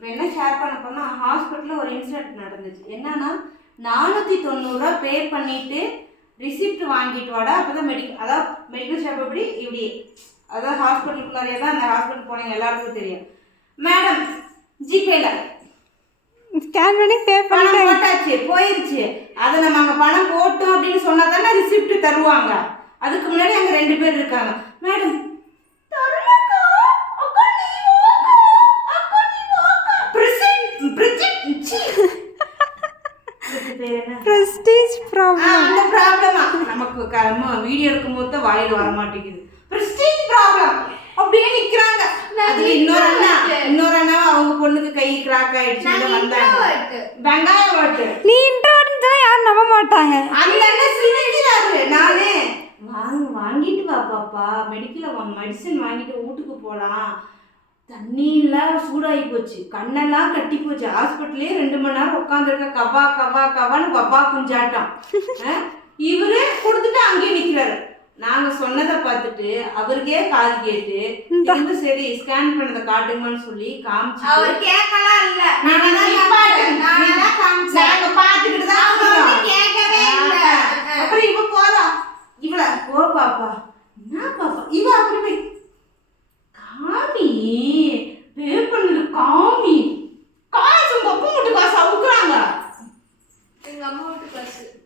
இப்போ என்ன ஷேர் பண்ண போனால் ஹாஸ்பிட்டலில் ஒரு இன்சிடென்ட் நடந்துச்சு. என்னன்னா 490 ரூபா பே பண்ணிவிட்டு ரிசிப்ட் வாங்கிட்டு வாடா, அப்போ தான் அதாவது மெடிக்கல் ஷாப் இப்படி அதாவது ஹாஸ்பிட்டலுக்குள்ளாரே தான். அந்த ஹாஸ்பிட்டல் போனீங்க எல்லாருக்கும் தெரியும். மேடம் ஜிபேல ஸ்கேன் பண்ணி பே பணம் போட்டாச்சு போயிருச்சு. அதை நம்ம அங்கே பணம் போட்டோம் அப்படின்னு சொன்னால் தானே ரிசிப்ட் தருவாங்க. அதுக்கு முன்னாடி அங்கே 2 பேர் இருக்காங்க. Madam prestige problem. அந்த ப்ராப்ளமா நமக்கு வீடியோ எடுக்கும் போது தான் வாயில வர மாட்டேங்குது. பிரஸ்டீஜ் ப்ராப்ளம் அப்படியே நிக்கிறாங்க. அது இன்னொரு அண்ணா அவங்க பொண்ணுக்கு கை கிராக் ஆயிடுச்சு வந்தாங்க. வெங்காயம் வாட்டு நீ இன்ட்ரோவர்ட் தான் யாரும் நம்ப மாட்டாங்க. அந்த அண்ணன் சிரிக்கிறாரு. நானே வாங்கிட்டு வா பாப்பா, மெடிசன் வாங்கிட்டு வீட்டுக்கு போலாம். தண்ணியெல்லாம் சூடாகி போச்சு, கண்ணெல்லாம் கட்டி போச்சு. ஹாஸ்பிட்டலே 2 மணி நேரம் உட்காந்துருக்க. கவா கவா கவான்னு பப்பா குஞ்சாட்டம். இவரு கொடுத்துட்டு அங்கேயே நிற்கிறாரு. நாங்கள் சொன்னதை பார்த்துட்டு அவருக்கே காது கேட்டு திரும்ப சரி ஸ்கேன் பண்ணதை காட்டுங்கன்னு சொல்லி காமிச்சு. அவர் கேட்கலாம் இல்ல, நாங்க பார்த்துக்கிட்டு தான் கேட்கவே இல்லை. அப்புறம் இப்ப போறோம். இவ்வளோ ஓ பாப்பா